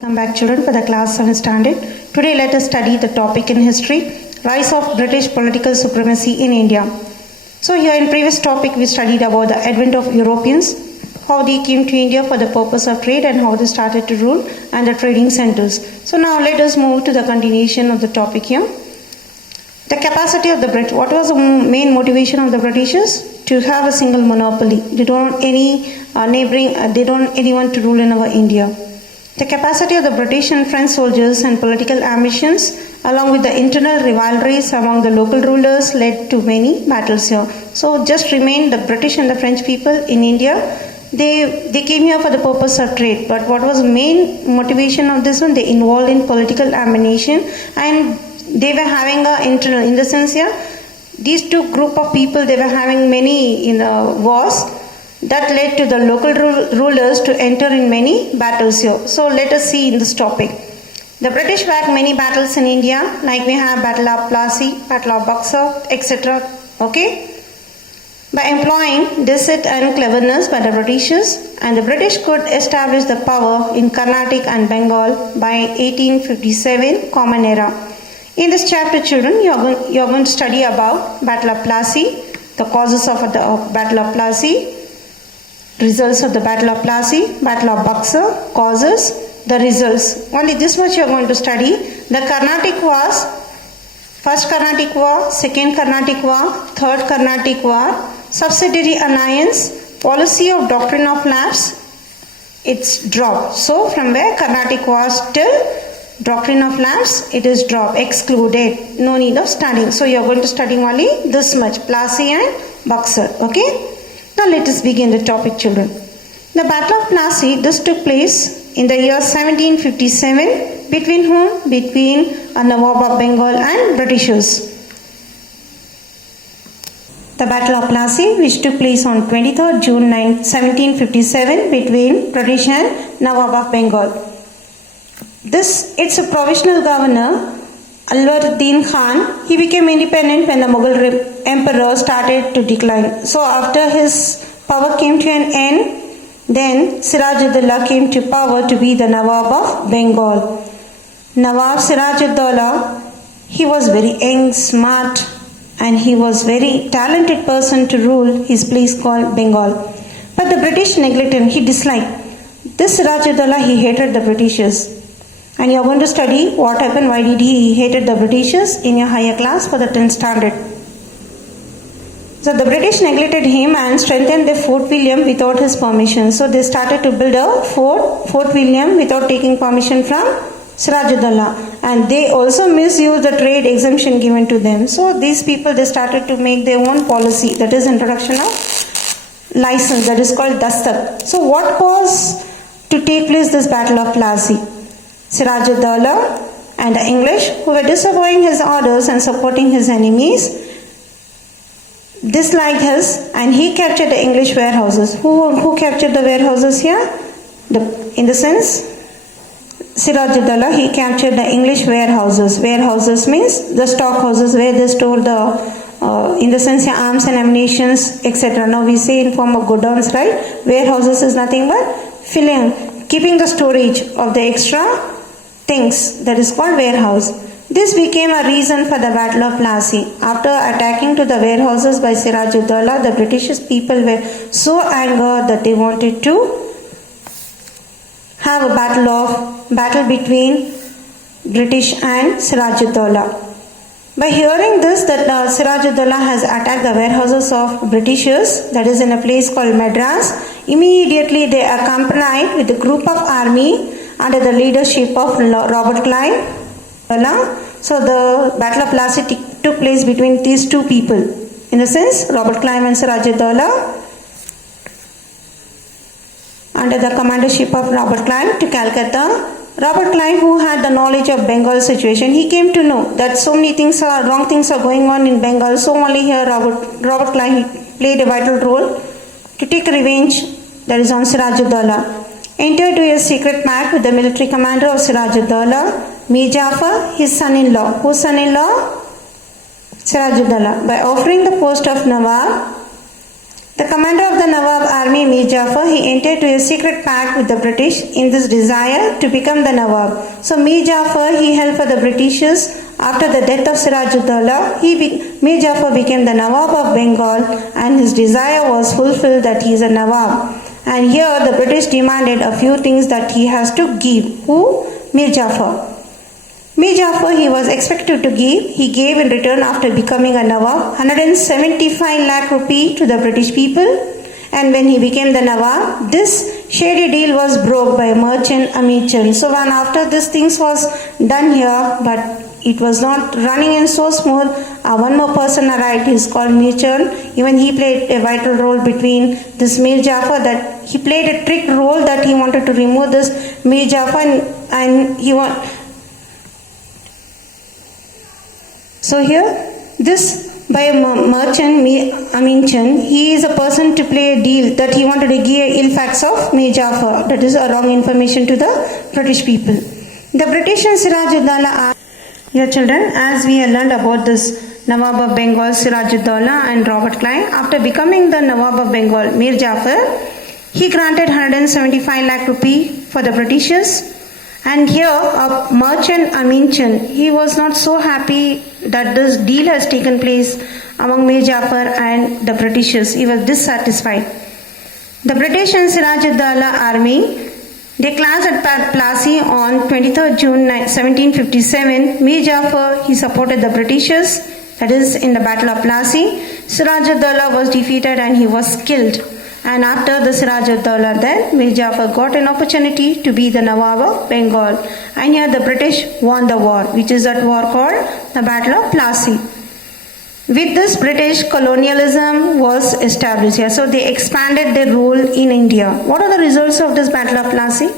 Welcome back children for the class 7 standard. Today let us study the topic in history, rise of British political supremacy in India. So here in previous topic we studied about the advent of Europeans, how they came to India for the purpose of trade and how they started to rule and the trading centers. So now let us move to the continuation of the topic here. The capacity of the British. What was the main motivation of the Britishers? To have a single monopoly. They don't want any they don't want anyone to rule in our India. The capacity of the British and French soldiers and political ambitions, along with the internal rivalries among the local rulers, led to many battles here. So just remain the British and the French people in India. They came here for the purpose of trade. But what was the main motivation of this one? They involved in political ambition and they were having a internal, in the sense here, these two group of people, they were having many wars. That led to the local rulers to enter in many battles here. So let us see in this topic. The British waged many battles in India, like we have Battle of Plassey, Battle of Buxar, etc. Okay? By employing deceit and cleverness by the Britishers, and the British could establish the power in Carnatic and Bengal by 1857 Common Era. In this chapter, children, you are going to study about Battle of Plassey, the causes of the Battle of Plassey, results of the Battle of Plassey, Battle of Buxar, causes, the results. Only this much you are going to study. The Carnatic Wars, First Carnatic War, Second Carnatic War, Third Carnatic War, Subsidiary Alliance, Policy of Doctrine of Lapse, it's dropped. So from where Carnatic Wars till Doctrine of Lapse, it is dropped, excluded, no need of studying. So you are going to study only this much, Plassey and Buxar, okay? Now let us begin the topic, children. The Battle of Plassey, this took place in the year 1757. Between whom? Between a Nawab of Bengal and Britishers. The Battle of Plassey, which took place on 23rd June 1757 between British and Nawab of Bengal. It's a provisional governor, Alauddin Khan. He became independent when the Mughal emperor started to decline. So after his power came to an end, then Siraj-ud-Dawla came to power to be the Nawab of Bengal. Nawab Siraj-ud-Dawla, he was very young, smart, and he was very talented person to rule his place called Bengal. But the British neglected him. He disliked. This Siraj-ud-Dawla, he hated the Britishers. And you are going to study what happened, why did he hated the Britishers in your higher class for the 10th standard. So the British neglected him and strengthened the Fort William without his permission. So they started to build a Fort William without taking permission from Siraj-ud-Dawla. And they also misused the trade exemption given to them. So these people, they started to make their own policy, that is introduction of license, that is called Dastak. So what caused to take place this Battle of Plassey? Siraj-ud-Dawla and the English, who were disobeying his orders and supporting his enemies, disliked his, and he captured the English warehouses. Who captured the warehouses here? In the sense, Siraj-ud-Dawla, he captured the English warehouses. Warehouses means the stock houses where they store the, in the sense, arms and ammunitions, etc. Now we say in form of godowns, right? Warehouses is nothing but keeping the storage of the extra things, that is called warehouse. This became a reason for the Battle of Plassey. After attacking to the warehouses by Siraj-ud-Dawla, the British people were so angered that they wanted to have a battle between British and Siraj-ud-Dawla. By hearing this, that Siraj-ud-Dawla has attacked the warehouses of Britishers, that is in a place called Madras, immediately they accompanied with a group of army under the leadership of Robert Clive. So the Battle of Plassey took place between these two people. In a sense, Robert Clive and Siraj-ud-Dawla, under the commandership of Robert Clive to Calcutta. Robert Clive, who had the knowledge of Bengal situation, he came to know that so many wrong things are going on in Bengal. So only here Robert Clive played a vital role to take revenge, that is on Siraj-ud-Dawla. Entered to a secret pact with the military commander of Siraj-ud-Dawla, Mir Jafar, his son-in-law. Whose son-in-law? Siraj-ud-Dawla. By offering the post of Nawab, The commander of the Nawab army, Mir Jafar, he entered into a secret pact with the British in this desire to become the Nawab. So Mir Jafar, he helped for the Britishers. After the death of Siraj-ud-Dawla, Mir Jafar became the Nawab of Bengal, and his desire was fulfilled that he is a Nawab. And here the British demanded a few things that he has to give. Who? Mir Jafar. Mir Jafar, he was expected to give. He gave in return after becoming a Nawab 175 lakh rupee to the British people. And when he became the Nawab, this shady deal was broke by merchant Amir Chand. So when after this things was done here, but it was not running in so smooth, one more person arrived. He is called Mir Chand. Even he played a vital role between this Mir Jafar, that he played a trick role that he wanted to remove this Mir Jafar, and he want. So here, this by a merchant Amin Chand, he is a person to play a deal that he wanted to give ill facts of Mir Jafar, that is a wrong information to the British people. The British and Siraj-ud-Dawla. Here children, as we have learned about this Nawab of Bengal, Siraj-ud-Dawla and Robert Clive, after becoming the Nawab of Bengal, Mir Jafar, he granted 175 lakh rupee for the Britishers. And here, a merchant Amin Chand, he was not so happy that this deal has taken place among Mir Jafar and the Britishers. He was dissatisfied. The British and Siraj-ud-Dawla army, they clashed at Plassey on 23rd June 1757. Mir Jafar, he supported the Britishers, that is in the Battle of Plassey. Siraj-ud-Dawla was defeated and he was killed. And after the Siraj-ud-Dawla death, Mir Jafar got an opportunity to be the Nawab of Bengal. And here the British won the war, which is that war called the Battle of Plassey. With this, British colonialism was established here. So they expanded their rule in India. What are the results of this Battle of Plassey?